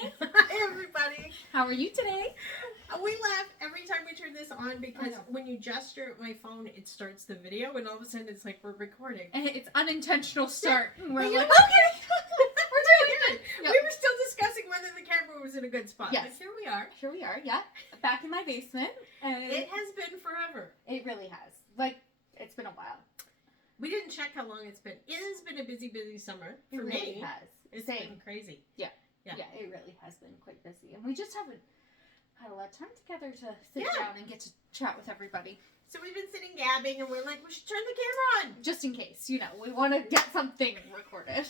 Hi! Hi, everybody. How are you today? We laugh every time we turn this on because when you gesture at my phone, it starts the video, and all of a sudden it's like we're recording. And it's unintentional start. And we're But like, you know okay, we're doing it. Yep. We were still discussing whether the camera was in a good spot. Yes. But here we are. Here we are, yeah. Back in my basement. And It has been forever. it really has. Like, it's been a while. We didn't check how long it's been. It has been a busy, busy summer for It really me. has. It's Same. been crazy. Yeah. Yeah. Yeah, it really has been quite busy. And we just haven't had a lot of time together to sit Yeah. down and get to chat with everybody. So we've been sitting gabbing, and we're like, we should turn the camera on. Just in case, we want to get something recorded.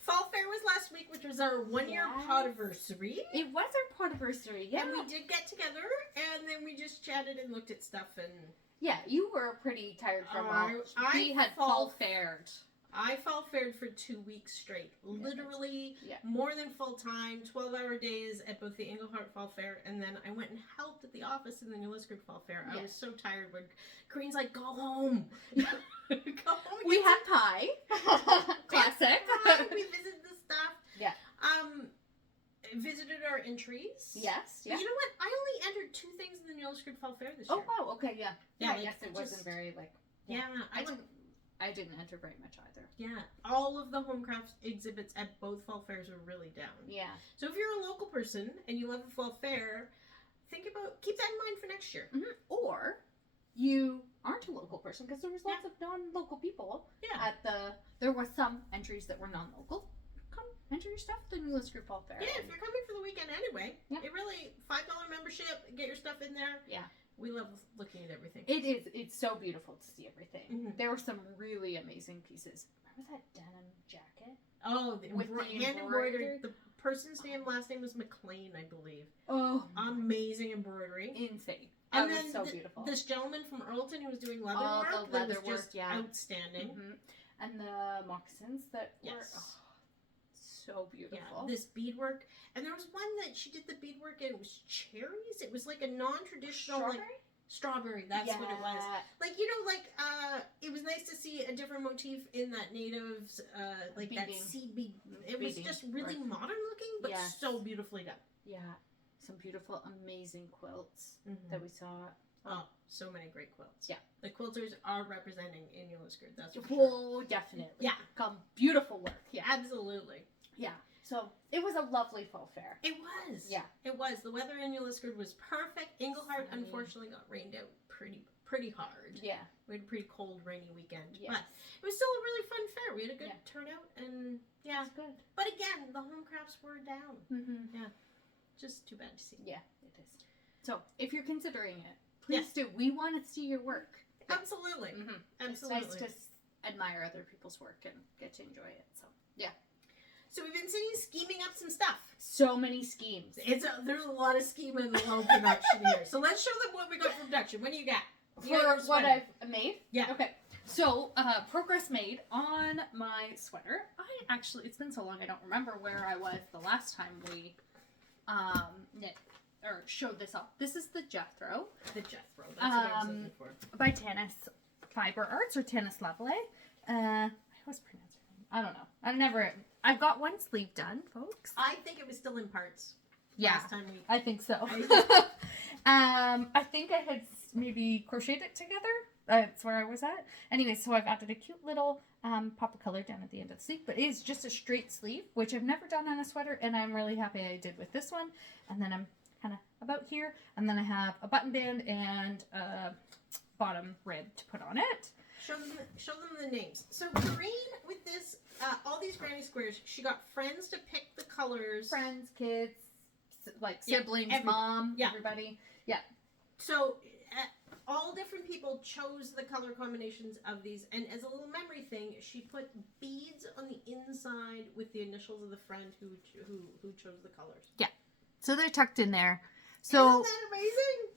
Fall Fair was last week, which was our one-year Yes. podiversary. It was our podiversary, yeah. And we did get together, and then we just chatted and looked at stuff, and Yeah, you were pretty tired from we had fall faired. I fall fared for 2 weeks straight. Literally more than full-time, 12-hour days at both the Englehart Fall Fair, and then I went and helped at the office in the New Liskeard Fall Fair. I was so tired when Kareen's like, go home. Go home. We had pie. Classic. We visited the stuff. Yeah. Visited our entries. Yes, yeah. You know what? I only entered 2 things in the New Liskeard Fall Fair this year. Oh, wow, okay, yeah. Yeah, I guess it wasn't very, I didn't enter very much either. Yeah, all of the homecraft exhibits at both fall fairs were really down. Yeah. So if you're a local person and you love a fall fair, keep that in mind for next year. Mm-hmm. Or you aren't a local person, because there was lots of non-local people. Yeah. There were some entries that were non-local. Come enter your stuff at the New Liskeard Fall Fair. Yeah, if you're coming for the weekend anyway, Yeah. it really $5 membership, get your stuff in there. Yeah. We love looking at everything. It is. It's so beautiful to see everything. Mm-hmm. There were some really amazing pieces. Remember that denim jacket? Oh, with the the hand embroidered. embroidered. The person's last name was McLean, I believe. Oh, amazing embroidery. Insane. And That then was so beautiful. This gentleman from Earlton who was doing leather Oh, work, the leather that was just work, outstanding. Mm-hmm. And the moccasins that were so beautiful. Yeah, this beadwork. And there was one that she did the beadwork in. It was cherries. It was like a non-traditional strawberry. That's what it was. Like, it was nice to see a different motif in that natives, beading. That seed bead. It was just really modern looking, but so beautifully done. Yeah. Some beautiful, amazing quilts that we saw. Oh, so many great quilts. Yeah. The quilters are representing in New Liskeard, that's for sure. Definitely. Yeah. Beautiful work. Yeah. Absolutely. Yeah. So, it was a lovely fall fair. It was. Yeah. It was. The weather in New Liskeard was perfect. Englehart, unfortunately, got rained out pretty hard. Yeah. We had a pretty cold, rainy weekend. Yes. But it was still a really fun fair. We had a good turnout, and it was good. But again, the home crafts were down. Mm-hmm. Yeah. Just too bad to see. Yeah, it is. So, if you're considering it, please do. We want to see your work. Absolutely. Mm-hmm. Absolutely. It's nice to admire other people's work and get to enjoy it. So, yeah. So we've been scheming up some stuff. So many schemes. There's a lot of scheme in the whole production here. So let's show them what we got from production. What do you got? For what I've made? Yeah. Okay. So, progress made on my sweater. It's been so long I don't remember where I was the last time we knit or showed this off. This is the Jethro. The Jethro. That's what I was looking for. By Tanis Fiber Arts or Tanis Lovely. I always pronounce her name. I don't know. I've got one sleeve done, folks. I think it was still in parts. Yeah. Last time I think so. I think I had maybe crocheted it together. That's where I was at. Anyway, so I've added a cute little pop of color down at the end of the sleeve, but it is just a straight sleeve, which I've never done on a sweater, and I'm really happy I did with this one. And then I'm kind of about here, and then I have a button band and a bottom rib to put on it. Show them the names. So Kareen, with this, all these granny squares, she got friends to pick the colors. Friends, kids, siblings, mom, everybody. Yeah. So all different people chose the color combinations of these, and as a little memory thing, she put beads on the inside with the initials of the friend who chose the colors. Yeah. So they're tucked in there. So isn't that amazing?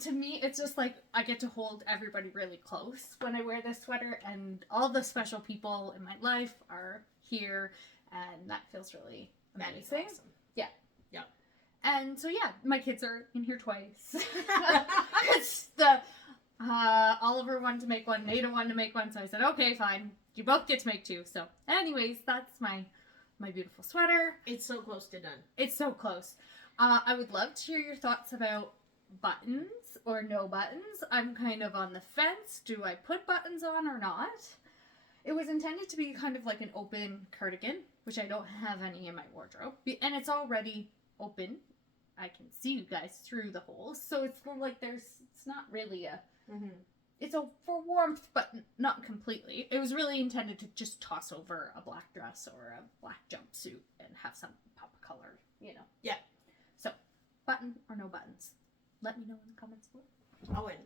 To me, it's just like I get to hold everybody really close when I wear this sweater, and all the special people in my life are here, and that feels really amazing. Awesome. Yeah. Yeah. And so my kids are in here twice. It's Oliver wanted to make one, Nada wanted to make one, so I said, okay, fine. You both get to make two. So anyways, that's my my beautiful sweater. It's so close to done. It's so close. I would love to hear your thoughts about buttons or no buttons. I'm kind of on the fence. Do I put buttons on or not? It was intended to be kind of like an open cardigan, which I don't have any in my wardrobe. And it's already open. I can see you guys through the holes. So it's like it's not really a... Mm-hmm. It's for warmth, but not completely. It was really intended to just toss over a black dress or a black jumpsuit and have some pop of color, you know. Yeah. So, button or no buttons? Let me know in the comments below. Oh, and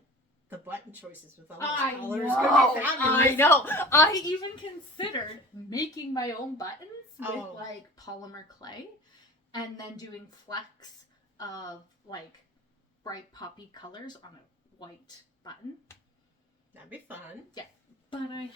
the button choices with all those colors. I know. I even considered making my own buttons with like polymer clay and then doing flecks of like bright poppy colors on a white button. That'd be fun. Yeah. But I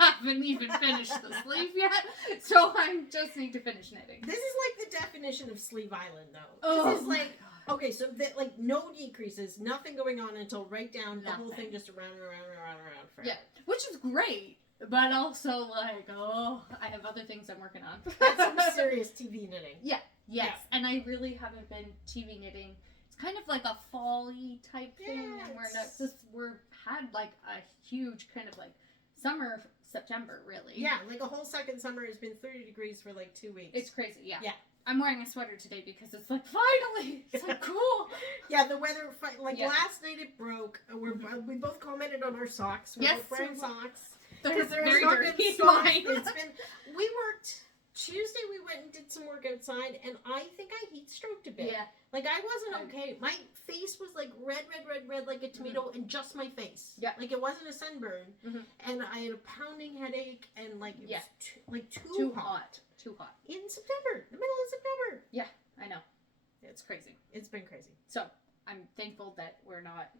haven't even finished the sleeve yet, so I just need to finish knitting. This is like the definition of Sleeve Island, though. This is like, okay, so that like no decreases, nothing going on until right down, the whole thing just around and around and around and around forever. Yeah, which is great, but also like, I have other things I'm working on. That's some serious TV knitting. Yeah, yes, yeah. And I really haven't been TV knitting. It's kind of like a fall-y type thing, and we're had like a huge kind of like summer, September, really. Yeah, like a whole second summer has been 30 degrees for like 2 weeks. It's crazy, yeah. Yeah. I'm wearing a sweater today because it's like, finally! It's like, cool! Yeah, the weather, last night it broke. We both commented on our socks. We're both wearing socks. They're very dirty. We worked, Tuesday we went and did some work outside, and I think I heat stroked a bit. Yeah. Like, I wasn't okay. My face was like red like a tomato, and just my face. Yeah. Like, it wasn't a sunburn. Mm-hmm. And I had a pounding headache, and like, it was too hot. Too hot. In September. The middle of September. Yeah, I know. It's crazy. It's been crazy. So, I'm thankful that we're not,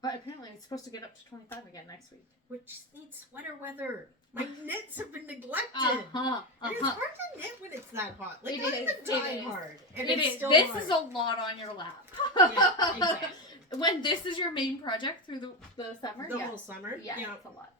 but apparently it's supposed to get up to 25 again next week. Which needs sweater weather. My knits have been neglected. And it's hard to knit when it's that hot. Like, not even dying hard. And it's still This hard. is a lot on your lap. Yeah, exactly. When this is your main project through the summer. The whole summer. Yeah, it's a lot.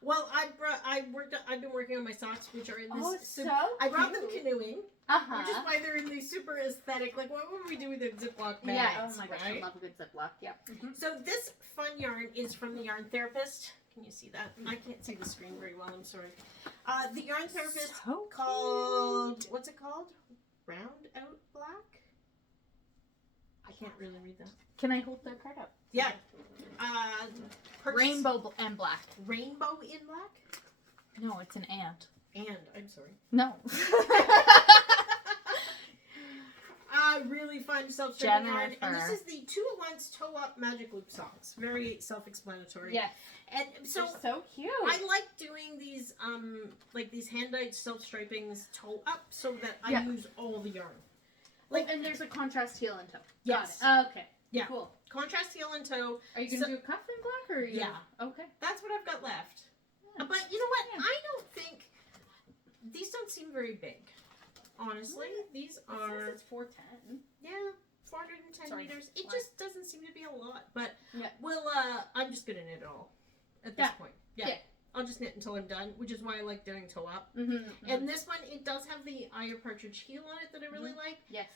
Well, I've been working on my socks, which are in this. I brought them canoeing, which is why they're in these super aesthetic. Like, what would we do with a Ziploc bag? Yeah, oh my gosh, I love a good Ziploc. Yeah. Mm-hmm. So this fun yarn is from the Yarn Therapist. Can you see that? I can't see the screen very well. I'm sorry. The Yarn Therapist called what's it called? Round Out Black. I can't really read that. Can I hold the card up? Yeah. Rainbow and black. Rainbow in black? No, it's an ant. I'm sorry. No. Really fun self-stretching yarn. And this is the 2-at-once toe-up magic loop socks. Very self-explanatory. Yeah. And so they're so cute. I like doing these like these hand-dyed self-stripings toe-up so that I use all the yarn. Like, and there's a contrast heel and toe. Yes. Got it. Okay. Yeah. Cool. Contrast heel and toe. Are you going to do a cuff in black or Yeah. Okay. That's what I've got left. Yeah. But you know what? Yeah. I don't think these don't seem very big. Honestly, these are. It's 410. Yeah, 410 meters. It just doesn't seem to be a lot. But I'm just gonna knit it all at this point. Yeah. I'll just knit until I'm done, which is why I like doing toe up. Mm-hmm. And this one, it does have the Eye of Partridge heel on it that I really like. Yes.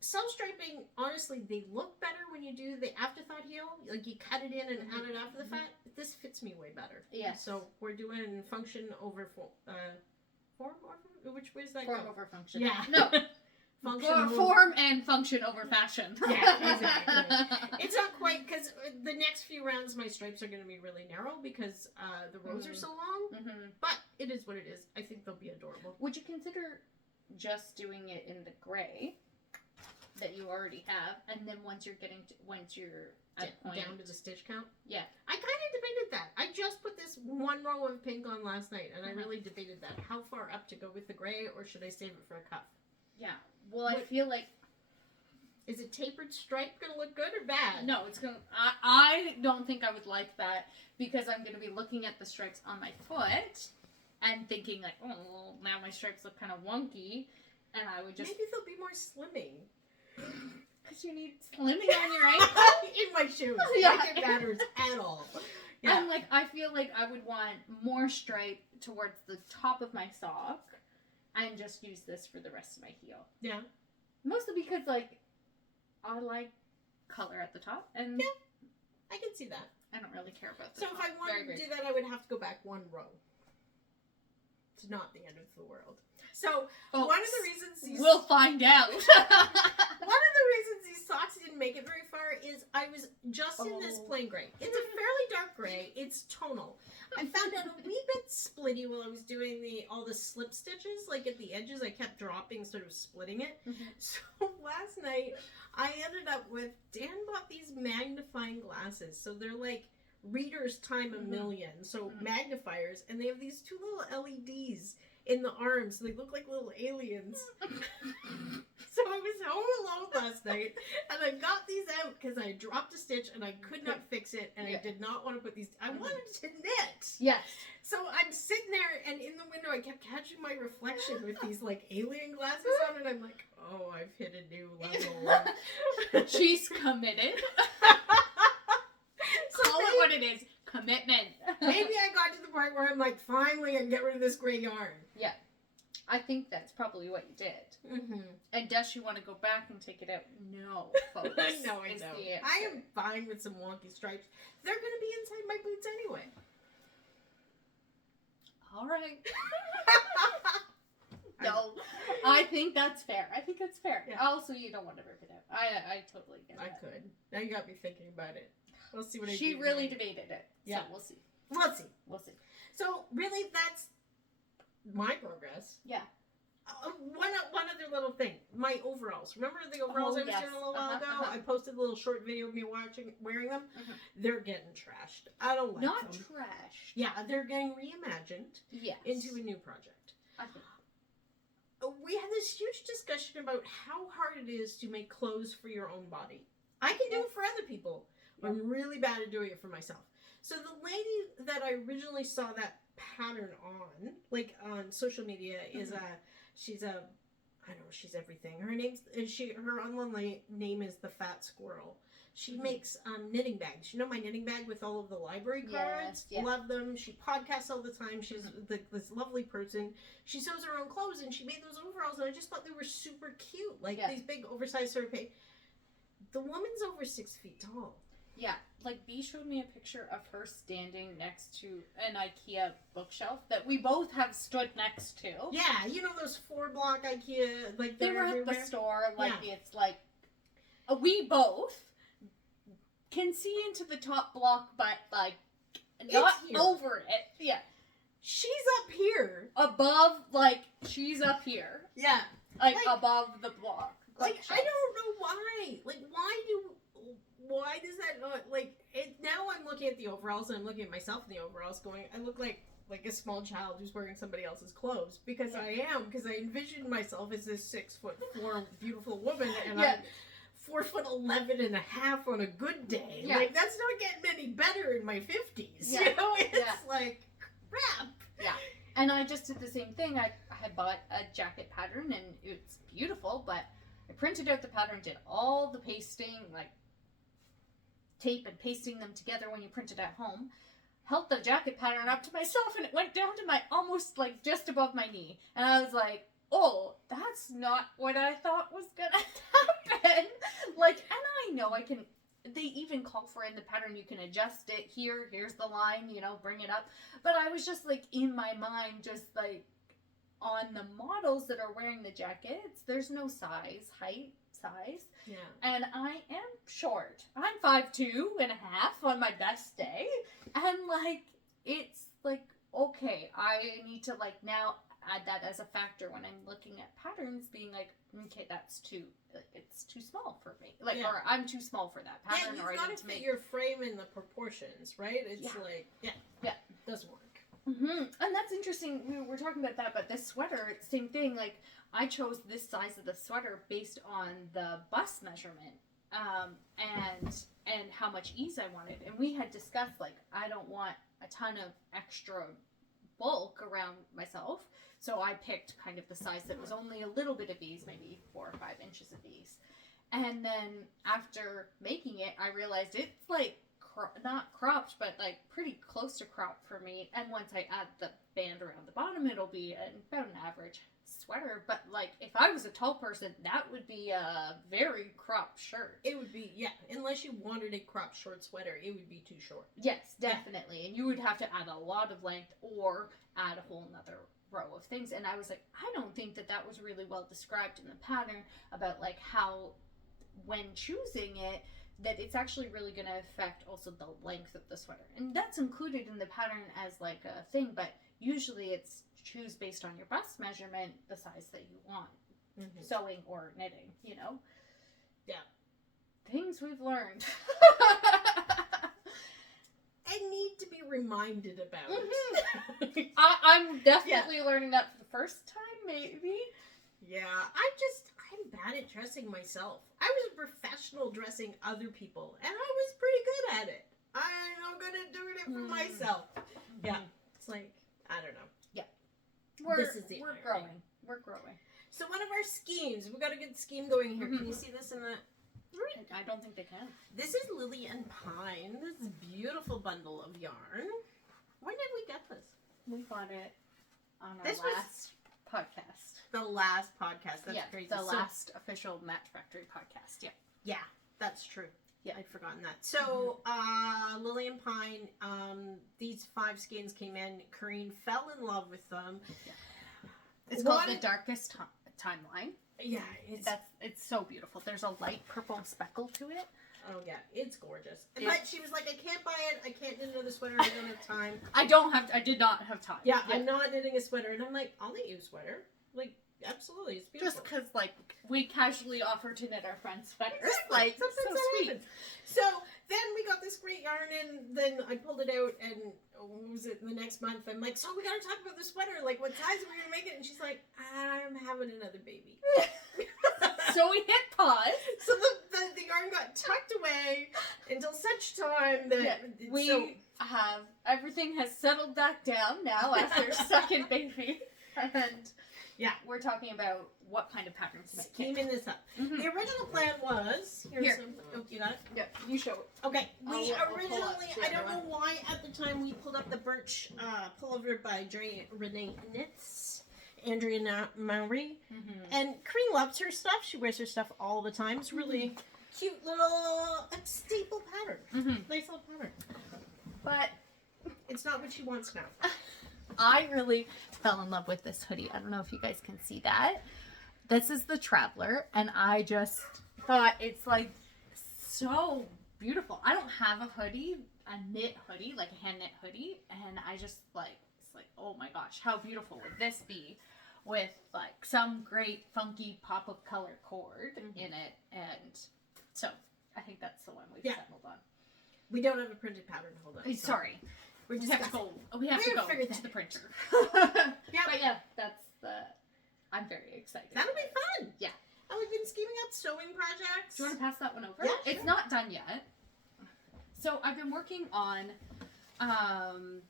Self-striping, honestly, they look better when you do the afterthought heel. Like, you cut it in and add it after the fact. This fits me way better. Yeah. So we're doing function over form over, which way is that? Form over function. Yeah. No. Form and function over fashion. Yeah, exactly. It's not quite, because the next few rounds my stripes are going to be really narrow because the rows are so long. Mm-hmm. But it is what it is. I think they'll be adorable. Would you consider just doing it in the gray that you already have, and then once you're down to the stitch count? Yeah. I kind of debated that. I just put this one row of pink on last night, and I really debated that. How far up to go with the gray, or should I save it for a cuff? Yeah. Well, I feel like... Is a tapered stripe going to look good or bad? No, it's going to... I don't think I would like that, because I'm going to be looking at the stripes on my foot, and thinking like, oh, well, now my stripes look kind of wonky, and I would just... Maybe they'll be more slimming. Because you need slimming on your ankle. In my shoes. Yeah. Like it matters at all. Yeah. And, like, I feel like I would want more stripe towards the top of my sock and just use this for the rest of my heel. Yeah. Mostly because, like, I like color at the top, and yeah, I can see that. I don't really care about the So top. if I wanted to do that, I would have to go back one row. It's not the end of the world. So one of the reasons we'll find out. One of the reasons these socks didn't make it very far is I was just in this plain gray. It's a fairly dark gray. It's tonal. I found out a wee bit splitty while I was doing all the slip stitches. Like at the edges, I kept dropping, sort of splitting it. So last night, I ended up with, Dan bought these magnifying glasses. So they're like readers time a million. So magnifiers. And they have these two little LEDs in the arms. They look like little aliens. So I was home alone last night, and I got these out because I dropped a stitch and I could not fix it, and I did not want to put these. I wanted to knit. Yes. So I'm sitting there, and in the window, I kept catching my reflection with these like alien glasses on, and I'm like, oh, I've hit a new level. She's committed. So call it what it is. Commitment. Maybe I got to the part where I'm like, finally, I can get rid of this gray yarn. Yeah. I think that's probably what you did. And does she want to go back and take it out? No, folks. No, I don't. I am fine with some wonky stripes. They're going to be inside my boots anyway. All right. No, I think that's fair. Yeah. Also, you don't want to rip it out. I totally get it. I could. Now you got me thinking about it. We'll see what I do. She really debated it. Yeah. So we'll see. We'll see. So really, that's my progress. Yeah. One other little thing. My overalls. Remember the overalls I was doing a little while ago? I posted a little short video of me wearing them. They're getting trashed. I don't like them. Not trashed. Yeah, they're getting reimagined into a new project. I think. We had this huge discussion about how hard it is to make clothes for your own body. I can do it for other people. I'm really bad at doing it for myself. So the lady that I originally saw that pattern on, like on social media, is she's everything. Her online name is the Fat Squirrel. She makes knitting bags. You know my knitting bag with all of the library cards? Yes, love them. She podcasts all the time. She's this lovely person. She sews her own clothes, and she made those overalls, and I just thought they were super cute. Like these big oversized sort of The woman's over 6 feet tall. Yeah, like Bea showed me a picture of her standing next to an IKEA bookshelf that we both have stood next to. Yeah, you know those 4-block IKEA, like they were at the store. Like it's like we both can see into the top block, but like not over it. Yeah, she's up here, above. Like she's up here. Yeah, like above the block. Like I don't know why. Like why does that not, like, it, now I'm looking at the overalls and I'm looking at myself in the overalls going, I look like a small child who's wearing somebody else's clothes, because I envisioned myself as this 6'4" beautiful woman, and I'm 4'11.5" on a good day. Yeah. Like, that's not getting any better in my 50s. Yeah. You know, it's like, crap. Yeah. And I just did the same thing. I had bought a jacket pattern, and it's beautiful, but I printed out the pattern, did all the pasting, like, tape and pasting them together when you print it at home, held the jacket pattern up to myself, and it went down to my almost like just above my knee, and I was like, oh, that's not what I thought was gonna happen. Like, and I know they even call for in the pattern, you can adjust it here's the line, bring it up, but I was just like, in my mind, just like, on the models that are wearing the jackets, there's no size. Yeah. And I am short. I'm 5'2.5" on my best day. And like, it's like, okay, I need to like now add that as a factor when I'm looking at patterns, being like, okay, it's too small for me. Like, or I'm too small for that pattern. Yeah, or you've got to fit your frame in the proportions, right? It's like, doesn't work. And that's interesting. We were talking about that, but this sweater, same thing. Like, I chose this size of the sweater based on the bust measurement, and how much ease I wanted. And we had discussed, like, I don't want a ton of extra bulk around myself, so I picked kind of the size that was only a little bit of ease, maybe 4 or 5 inches of ease. And then after making it, I realized it's like not cropped, but like pretty close to cropped for me. And once I add the band around the bottom, it'll be about an average sweater. But like if I was a tall person, that would be a very cropped shirt. It would be, yeah, unless you wanted a cropped short sweater, it would be too short. Yes, definitely. Yeah. And you would have to add a lot of length or add a whole nother row of things. And I was like, I don't think that was really well described in the pattern about like how when choosing it, that it's actually really going to affect also the length of the sweater. And that's included in the pattern as like a thing, but usually it's choose based on your bust measurement, the size that you want. Mm-hmm. Sewing or knitting, you know? Yeah. Things we've learned. I need to be reminded about. Mm-hmm. I'm definitely learning that for the first time, maybe. Yeah, I'm bad at dressing myself. I was a professional dressing other people, and I was pretty good at it. I'm not good at doing it for myself. Mm-hmm. Yeah, it's like, I don't know. Yeah. We're growing. We're growing. So one of our schemes, we got a good scheme going here. Mm-hmm. Can you see this in the... I don't think they can. This is Lily and Pine. This beautiful bundle of yarn. When did we get this? We bought it on our last podcast. The last podcast. That's crazy. The last official Match Factory podcast. Yeah. Yeah, that's true. Yeah, I'd forgotten that. So, Lily and Pine, these 5 skeins came in. Kaireen fell in love with them. Yeah. It's called The Darkest Timeline. Yeah, it's so beautiful. There's a light purple speckle to it. Oh yeah, it's gorgeous. But she was like, I can't buy it. I can't knit another sweater. I don't have time. I did not have time. Yeah, I'm not knitting a sweater, and I'm like, I'll knit you a sweater. Like, absolutely, it's beautiful. Just because like we casually offer to knit our friends' sweaters, exactly. like something so sweet. Happens. So then we got this great yarn, and then I pulled it out, and what was it? The next month, I'm like, so we gotta talk about the sweater. Like, what size are we gonna make it? And she's like, I'm having another baby. So we hit pause. So the yarn got tucked away until such time that have everything has settled back down now after second baby, and we're talking about what kind of patterns to make. Scheming this up. Mm-hmm. The original plan was you got it. Yeah, you show it. Okay, we originally I don't know why at the time we pulled up the birch pullover by Renee Knits. Andrea Mowry. Mm-hmm. And Kaireen loves her stuff. She wears her stuff all the time. It's really cute little staple pattern. Mm-hmm. Nice little pattern. But it's not what she wants now. I really fell in love with this hoodie. I don't know if you guys can see that. This is the Traveler, and I just thought it's like so beautiful. I don't have a hoodie, a knit hoodie, like a hand knit hoodie, and I just like, it's like, oh my gosh, how beautiful would this be with like some great funky pop of color cord in it. And so I think that's the one we've settled on. We don't have a printed pattern. Hold on. Sorry. We have to go to the printer. Yeah. But yeah, I'm very excited. That'll be fun. Yeah. And we've been scheming up sewing projects. Do you want to pass that one over? Yeah, It's not done yet. So I've been working on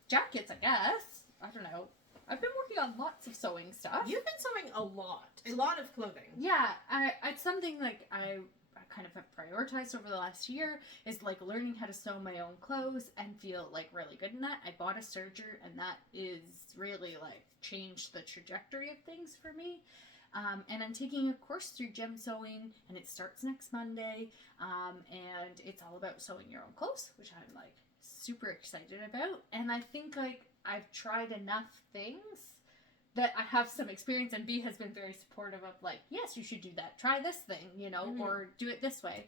jackets, I guess. I don't know. I've been working on lots of sewing stuff. You've been sewing a lot of clothing. Yeah, it's something like I kind of have prioritized over the last year is like learning how to sew my own clothes and feel like really good in that. I bought a serger, and that is really like changed the trajectory of things for me. And I'm taking a course through Gem Sewing, and it starts next Monday. And it's all about sewing your own clothes, which I'm like super excited about. And I think like I've tried enough things that I have some experience, and Bea has been very supportive of like, yes, you should do that. Try this thing, you know, or do it this way.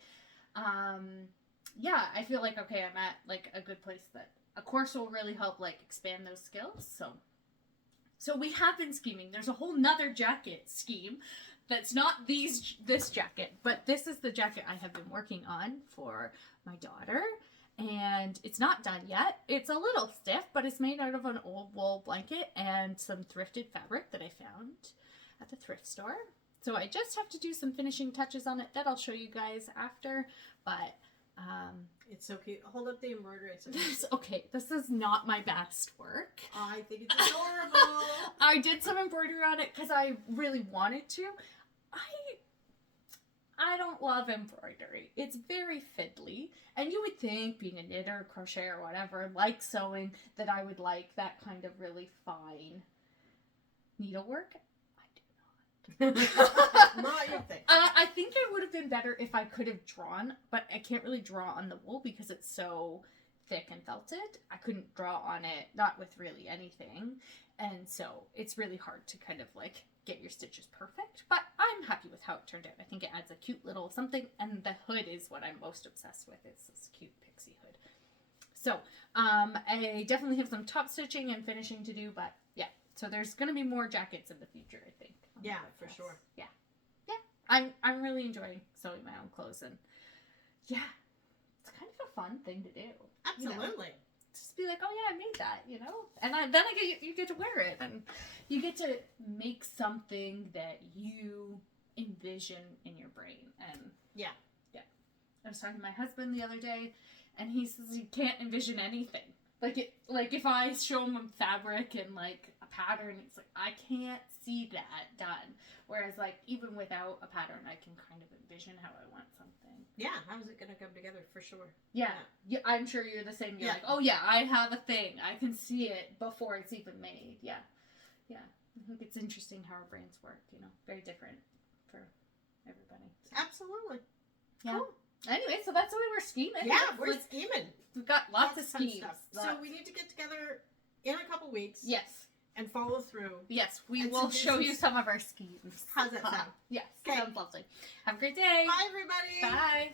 I feel like, okay, I'm at like a good place that a course will really help like expand those skills. So we have been scheming. There's a whole nother jacket scheme that's not this jacket, but this is the jacket I have been working on for my daughter. And it's not done yet. It's a little stiff, but it's made out of an old wool blanket and some thrifted fabric that I found at the thrift store. So I just have to do some finishing touches on it that I'll show you guys after. But it's so cute. Hold up the embroidery. It's okay. This is not my best work. I think it's adorable. I did some embroidery on it because I really wanted to. I don't love embroidery. It's very fiddly. And you would think, being a knitter, crochet, or whatever, like sewing, that I would like that kind of really fine needlework. I do not. Not your thing. I think I would have been better if I could have drawn, but I can't really draw on the wool because it's so thick and felted. I couldn't draw on it, not with really anything. And so it's really hard to kind of like get your stitches perfect, but I'm happy with how it turned out. I think it adds a cute little something, and the hood is what I'm most obsessed with. It's this cute pixie hood. So I definitely have some top stitching and finishing to do, but yeah. So there's going to be more jackets in the future, I think. Yeah, for sure. Yeah. I'm really enjoying sewing my own clothes, and yeah, it's kind of a fun thing to do. Absolutely. You know? Just be like, oh yeah, I made that, you know, and then you get to wear it, and you get to make something that you envision in your brain. And yeah. I was talking to my husband the other day, and he says he can't envision anything. Like if I show him a fabric and like a pattern, it's like I can't see that done. Whereas like even without a pattern, I can kind of envision how I want something. Yeah, how's it gonna come together for sure? Yeah, I'm sure you're the same. You're like, oh yeah, I have a thing. I can see it before it's even made. Yeah. I think it's interesting how our brains work. You know, very different for everybody. So. Absolutely. Yeah. Cool. Anyway, so that's why we're scheming. Yeah, we're scheming. We've got lots of schemes. So we need to get together in a couple weeks. Yes. And follow through. Yes, we will show you some of our schemes. How's that sound? Yes, okay. Sounds lovely. Have a great day. Bye, everybody. Bye.